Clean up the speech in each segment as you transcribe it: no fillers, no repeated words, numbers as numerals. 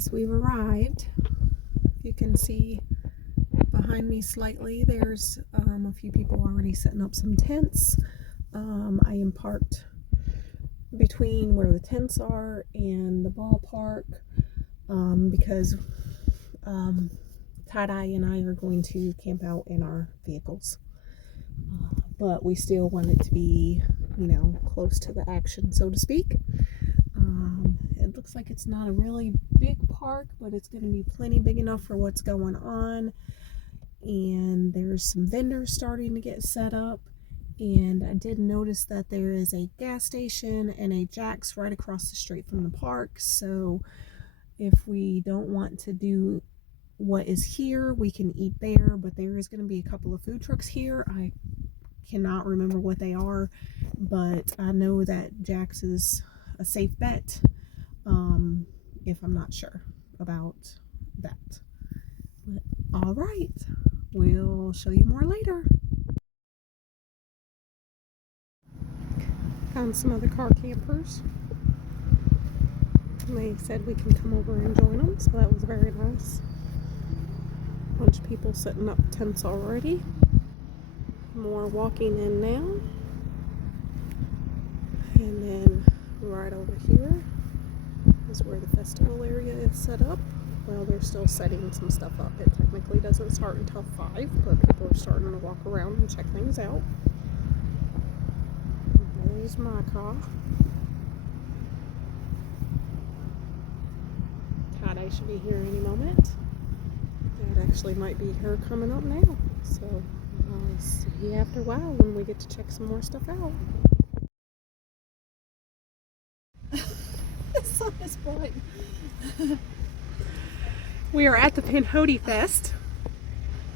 guys, we've arrived. You can see behind me slightly, there's a few people already setting up some tents. I am parked between where the tents are and the ballpark because Tie-Dye and I are going to camp out in our vehicles. But we still want it to be, close to the action, so to speak. It looks like it's not a really big park, but it's going to be plenty big enough for what's going on. And there's some vendors starting to get set up. And I did notice that there is a gas station and a Jack's right across the street from the park. So if we don't want to do what is here, we can eat there. But there is going to be a couple of food trucks here. I cannot remember what they are, but I know that Jack's is a safe bet if I'm not sure about that. But all right, we'll show you more later. Found some other car campers. They said we can come over and join them, so that was very nice. Bunch of people setting up tents already. More walking in now. And then right over here is where the festival area is set up. Well, they're still setting some stuff up. It technically doesn't start until 5, but people are starting to walk around and check things out. There's my car. Tie-Dye should be here any moment. That actually might be her coming up now. So I'll see you after a while when we get to check some more stuff out. The sun is bright. We are at the Pinhotifest,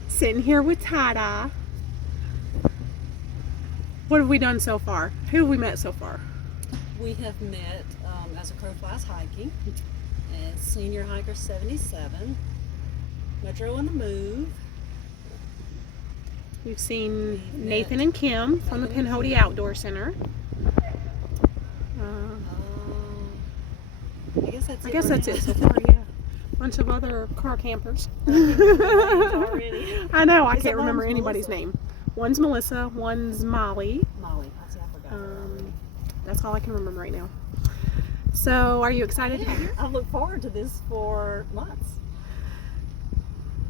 sitting here with Tie-Dye. What have we done so far? Who have we met so far? We have met as a crow flies hiking. It's Senior Hiker 77, Metro on the Move. We've seen Nathan and Kim from the Pinhoti Outdoor Center. I guess that's it so far, yeah. Bunch of other car campers. I know, I can't remember anybody's name. One's Melissa, one's Molly. Molly, I forgot. That's all I can remember right now. So, are you excited to be here? I've looked forward to this for months.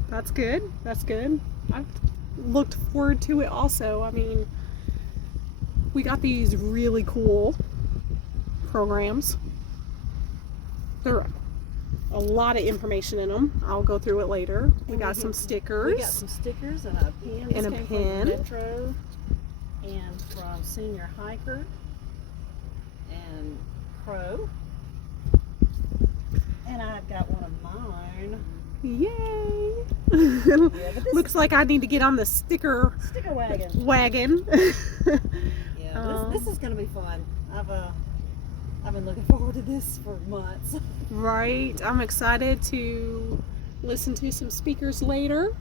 That's good. That's good. I've looked forward to it also. I mean, we got these really cool programs. There are a lot of information in them. I'll go through it later. We got some stickers. We got some stickers and a pin. And a pin. From Metro and from Senior Hiker and Crow. And I've got one of mine. Yay! Yeah, Looks like I need to get on the sticker wagon. Yeah, this is going to be fun. I've been looking forward to this for months. Right. I'm excited to listen to some speakers later.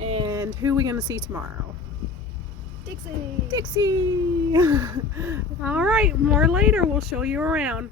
And who are we going to see tomorrow? Dixie! All right, more later. We'll show you around.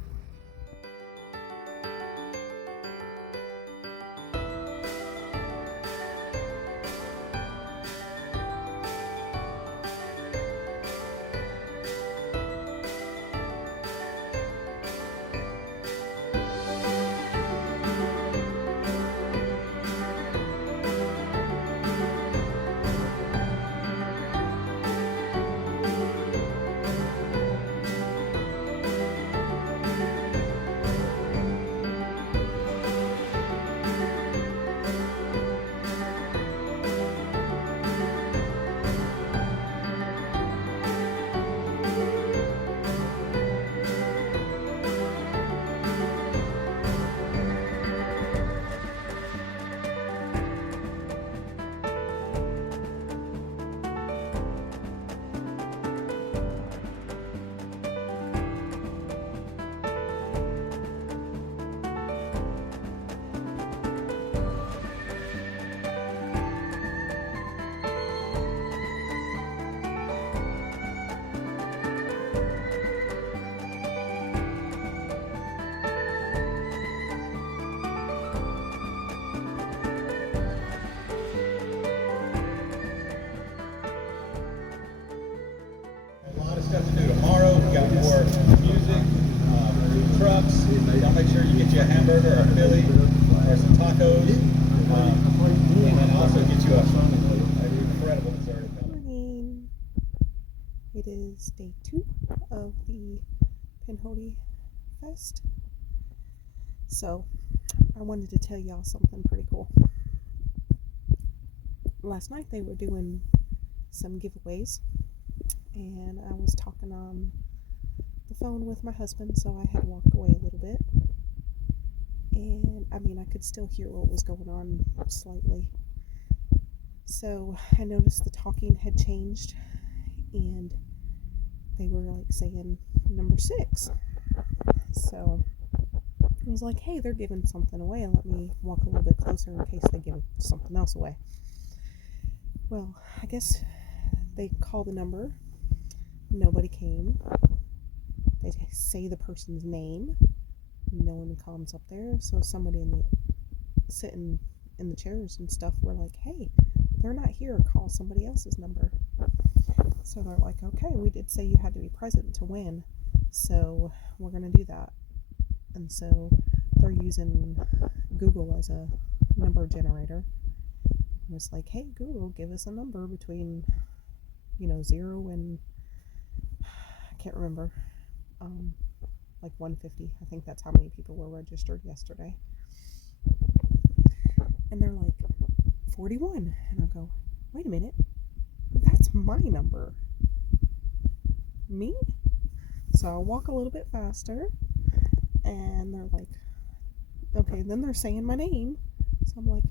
hamburger or some tacos, and then also get you an incredible dessert. Morning. It is day 2 of the Pinhotifest. So, I wanted to tell y'all something pretty cool. Last night they were doing some giveaways, and I was talking on the phone with my husband, so I had walked away a little bit. And I could still hear what was going on slightly. So I noticed the talking had changed, and they were like saying number 6. So I was like, hey, they're giving something away. Let me walk a little bit closer in case they give something else away. Well, I guess they call the number. Nobody came. They say the person's name. No one comes up there. So somebody sitting in the chairs and stuff were like, hey, they're not here. Call somebody else's number. So they're like, okay, we did say you had to be present to win. So we're going to do that. And so they're using Google as a number generator. It was like, hey, Google, give us a number between, 0 and, I can't remember, like 150. I think that's how many people were registered yesterday. And they're like, 41. And I go, wait a minute, that's my number. Me? So I'll walk a little bit faster, and they're like, okay, then they're saying my name. So I'm like,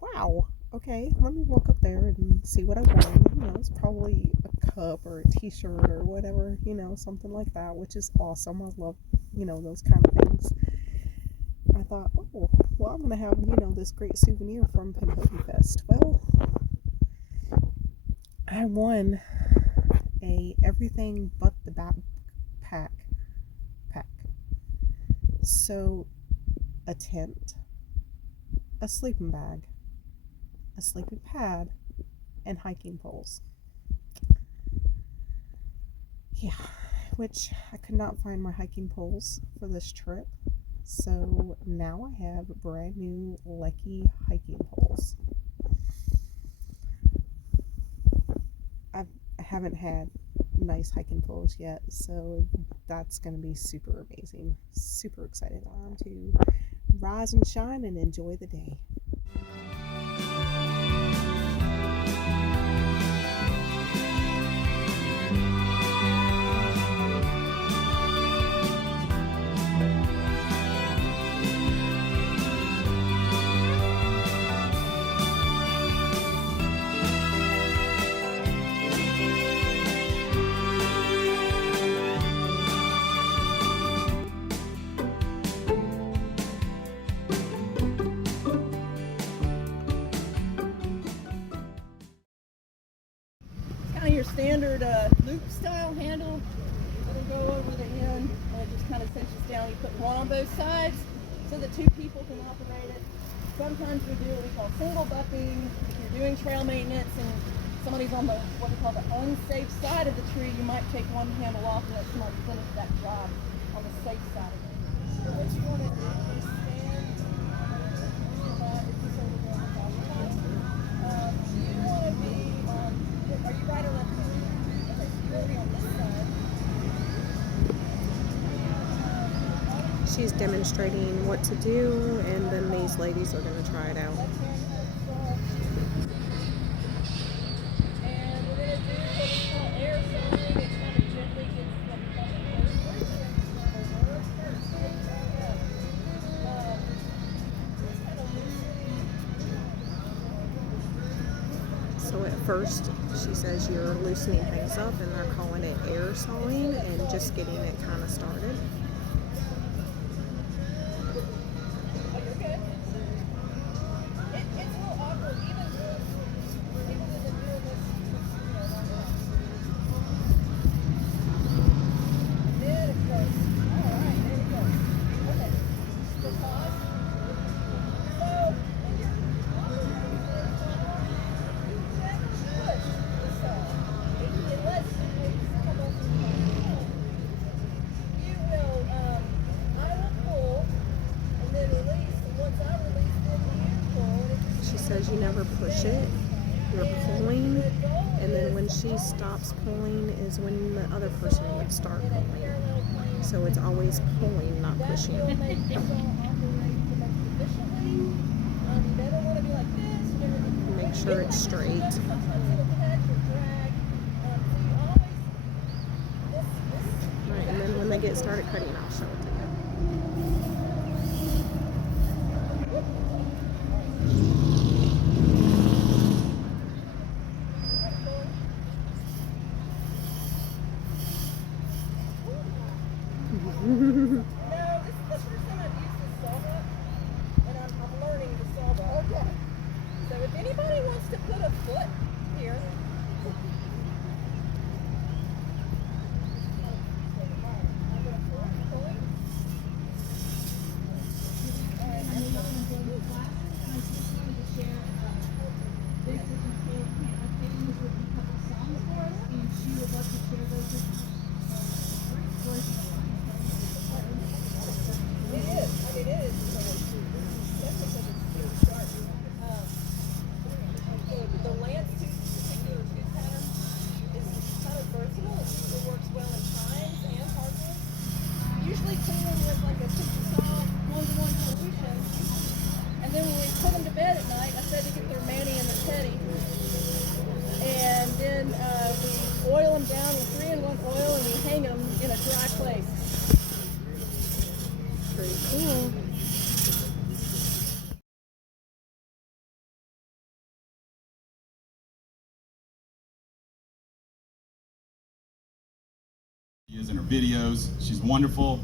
wow, okay, let me walk up there and see what I want. It's probably a cup or a t-shirt or whatever, something like that, which is awesome. I love, those kind of things. I thought, oh, well, I'm going to have, this great souvenir from Pinhotifest. Well, I won a everything but the backpack pack. So, a tent, a sleeping bag, a sleeping pad, and hiking poles. Yeah, which I could not find my hiking poles for this trip. So now I have brand new Lecky hiking poles. I haven't had nice hiking poles yet, so that's going to be super amazing. Super excited on to rise and shine and enjoy the day. Your standard loop style handle. It'll go over the end and it just kind of cinches down. You put one on both sides so that 2 people can operate it. Sometimes we do what we call single bucking. If you're doing trail maintenance and somebody's on what we call the unsafe side of the tree, you might take one handle off and let somebody finish that job on the safe side of it. So what you want to do is stand you want to be on, are you right or left? Okay, so you're already on this side. She's demonstrating what to do, and then these ladies are going to try it out. And we're going to do what we call air sailing. It kind of gently gets what we call the air So at first, she says you're loosening things up, and they're calling it air sawing and just getting it kind of started. You will says you never push it. You're pulling, and then when she stops pulling is when the other person would start pulling. So it's always pulling, not pushing. Make sure it's straight. Right, and then when they get started cutting, I'll show it to you. No, this is the first time I've used this saw hook, and I'm learning to saw the hook. Okay. So if anybody wants to put a foot here, the lance tooth, particular tooth pattern, is kind of versatile. It works well in tines and hardwood. Usually clean with like a saw one-to-one solution. And then when we put them to bed at night, I said to get their mani and their teddy. And then we oil them down with 3-in-1 oil, and we hang them in a dry place. Pretty cool. She is in her videos. She's wonderful.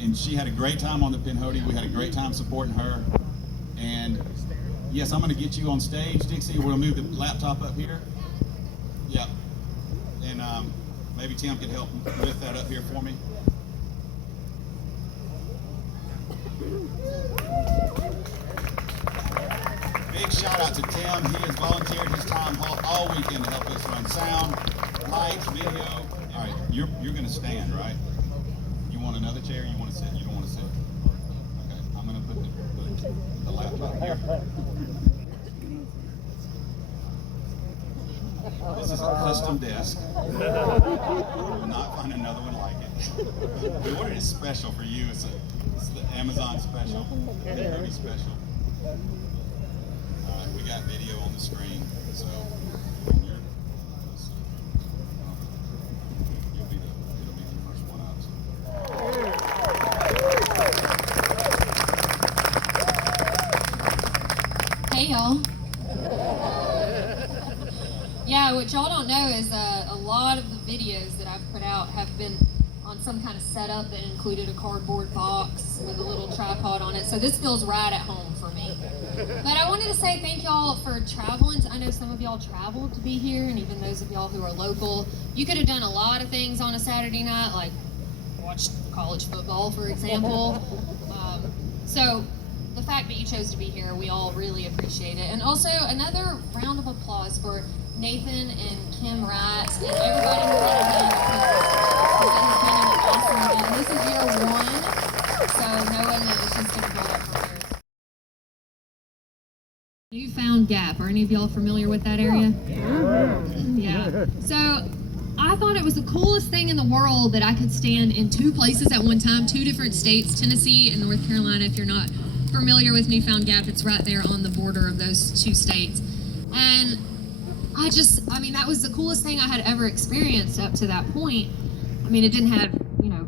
And she had a great time on the Pinhoti. We had a great time supporting her. And yes, I'm going to get you on stage, Dixie. We'll move the laptop up here. Yep. And maybe Tim could help lift that up here for me. Big shout out to Tim. He has volunteered his time all weekend to help us run sound, lights, video. All right, you're going to stand, right? You want another chair? You want to sit? You don't want to sit? Okay, I'm going to put the laptop here. This is a custom desk. You will not find another one like it. We ordered it special for you. It's the Amazon special, Pinhoti special. All right, we got video on the screen, so when you'll be it'll be the first one up. Hey y'all. Yeah, what y'all don't know is a lot of the videos that I've put out have been on some kind of setup that included a cardboard box with a little tripod on it, so this feels right at home for me. But I wanted to say thank y'all for traveling. I know some of y'all traveled to be here, and even those of y'all who are local. You could have done a lot of things on a Saturday night, like watch college football, for example. So the fact that you chose to be here, we all really appreciate it. And also another round of applause for Nathan and Kim Wright and everybody who let us in, because it has been an awesome event. This is year 1, so knowing that it's just going to build up from here. Newfound Gap. Are any of y'all familiar with that area? Yeah. So I thought it was the coolest thing in the world that I could stand in 2 places at one time, 2 different states, Tennessee and North Carolina. If you're not familiar with Newfound Gap, it's right there on the border of those 2 states. And I mean, that was the coolest thing I had ever experienced up to that point. I mean, it didn't have,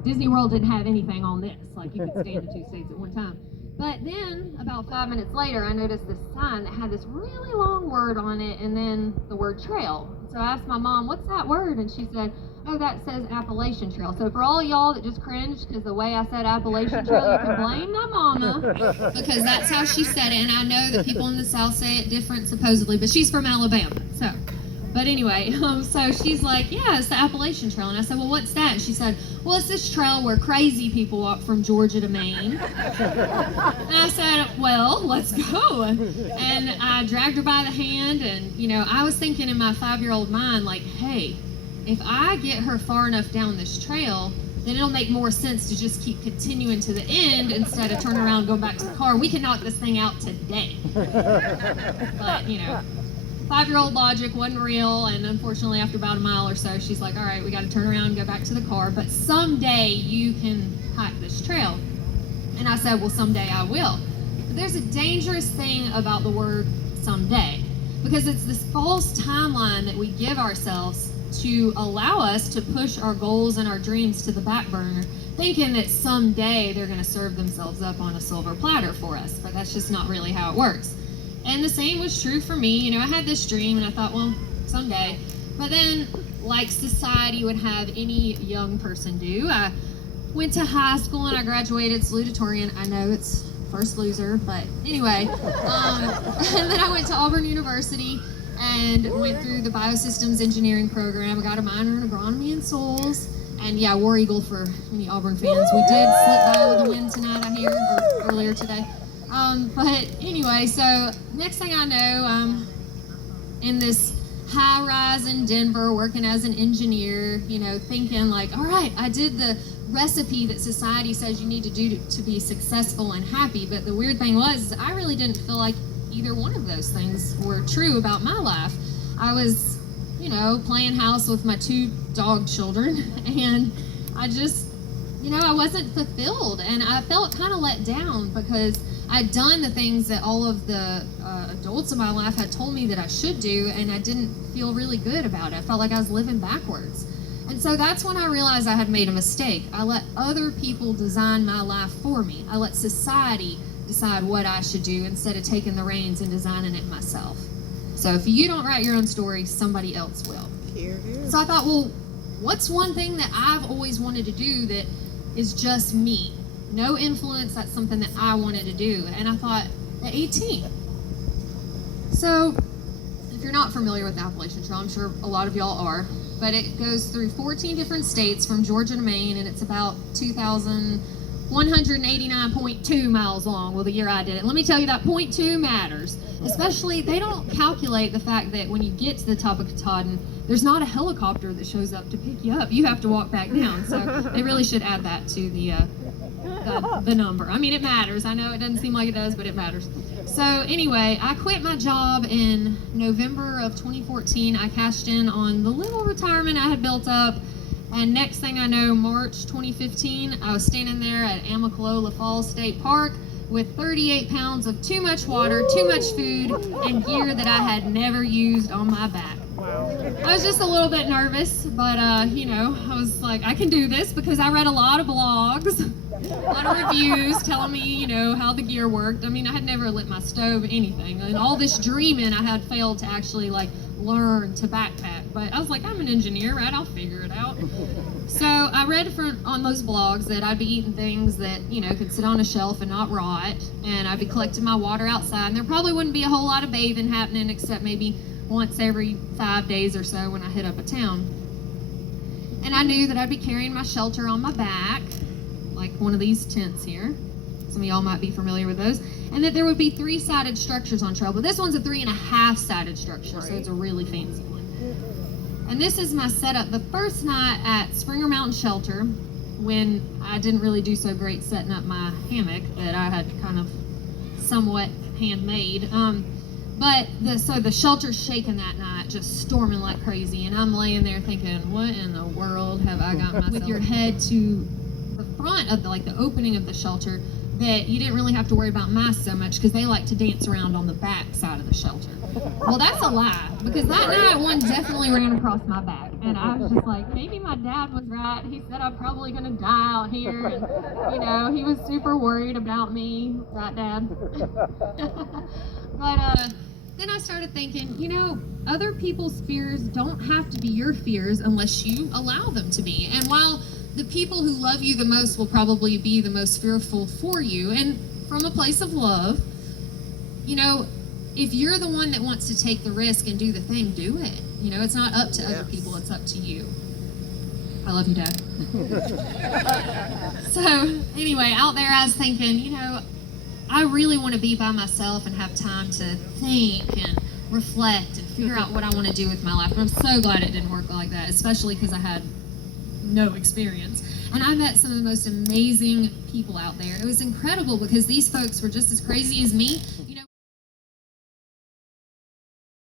Disney World didn't have anything on this, like you could stand in 2 states at one time. But then, about 5 minutes later, I noticed this sign that had this really long word on it, and then the word trail. So I asked my mom, what's that word? And she said, oh, that says Appalachian Trail. So for all y'all that just cringed because the way I said Appalachian Trail, you can blame my mama, because that's how she said it. And I know that people in the South say it different, supposedly, but she's from Alabama. So, but anyway, so she's like, yeah, it's the Appalachian Trail. And I said, well, what's that? And she said, well, it's this trail where crazy people walk from Georgia to Maine. And I said, well, let's go. And I dragged her by the hand, and, I was thinking in my 5-year-old mind, like, hey, if I get her far enough down this trail, then it'll make more sense to just keep continuing to the end instead of turn around and go back to the car. We can knock this thing out today. But, you know, 5-year-old logic wasn't real, and unfortunately after about a mile or so, she's like, all right, we got to turn around and go back to the car, but someday you can hike this trail. And I said, well, someday I will. But there's a dangerous thing about the word someday, because it's this false timeline that we give ourselves to allow us to push our goals and our dreams to the back burner, thinking that someday they're going to serve themselves up on a silver platter for us, but that's just not really how it works. And the same was true for me. You know, I had this dream and I thought, well, someday. But then, like society would have any young person do, I went to high school and I graduated salutatorian. I know it's first loser, but anyway. And then I went to Auburn University and went through the biosystems engineering program. I got a minor in agronomy and soils. And yeah, War Eagle for any Auburn fans. We did slip by with the wind tonight, I hear, or earlier today. But anyway, so next thing I know, I'm in this high rise in Denver working as an engineer, you know, thinking like, all right, I did the recipe that society says you need to do to be successful and happy. But the weird thing was, I really didn't feel like either one of those things were true about my life. I was, you know, playing house with my 2 dog children, and I just, you know, I wasn't fulfilled, and I felt kind of let down because I'd done the things that all of the adults in my life had told me that I should do, and I didn't feel really good about it. I felt like I was living backwards. And so that's when I realized I had made a mistake. I let other people design my life for me. I let society decide what I should do instead of taking the reins and designing it myself. So if you don't write your own story, somebody else will. So I thought, well, what's one thing that I've always wanted to do that is just me? No influence, that's something that I wanted to do. And I thought, at 18. So, if you're not familiar with the Appalachian Trail, I'm sure a lot of y'all are, but it goes through 14 different states from Georgia to Maine, and it's about 2,189.2 miles long. Well, the year I did it. Let me tell you, that .2 matters. Especially, they don't calculate the fact that when you get to the top of Katahdin, there's not a helicopter that shows up to pick you up. You have to walk back down. So they really should add that to the number. I mean, it matters. I know it doesn't seem like it does, but it matters. So anyway, I quit my job in November of 2014. I cashed in on the little retirement I had built up. And next thing I know, March 2015, I was standing there at Amicalola Falls State Park with 38 pounds of too much water, too much food, and gear that I had never used on my back. I was just a little bit nervous, but you know, I was like, I can do this, because I read a lot of blogs, a lot of reviews telling me, you know, how the gear worked. I mean, I had never lit my stove, anything, and all this dreaming, I had failed to actually like learn to backpack. But I was like, I'm an engineer, right? I'll figure it out. So I read on those blogs that I'd be eating things that, you know, could sit on a shelf and not rot, and I'd be collecting my water outside, and there probably wouldn't be a whole lot of bathing happening except maybe once every 5 days or so when I hit up a town. And I knew that I'd be carrying my shelter on my back, like one of these tents here. Some of y'all might be familiar with those. And that there would be 3-sided structures on trail, but this one's a 3.5-sided structure, so it's a really fancy one. And this is my setup the first night at Springer Mountain Shelter, when I didn't really do so great setting up my hammock that I had kind of somewhat handmade. So the shelter's shaking that night, just storming like crazy, and I'm laying there thinking, what in the world have I got myself? With your head to the front of the opening of the shelter, that you didn't really have to worry about mice so much, because they like to dance around on the back side of the shelter. Well, that's a lie, because that night one definitely ran across my back, and I was just like, maybe my dad was right. He said I'm probably gonna die out here, and you know, he was super worried about me, right, Dad? But then I started thinking, you know, other people's fears don't have to be your fears unless you allow them to be. And while the people who love you the most will probably be the most fearful for you, and from a place of love, you know, if you're the one that wants to take the risk and do the thing, do it. You know, it's not up to other people, it's up to you. I love you, Dad. So anyway, out there I was thinking, you know, I really want to be by myself and have time to think and reflect and figure out what I want to do with my life. And I'm so glad it didn't work like that, especially because I had no experience. And I met some of the most amazing people out there. It was incredible because these folks were just as crazy as me.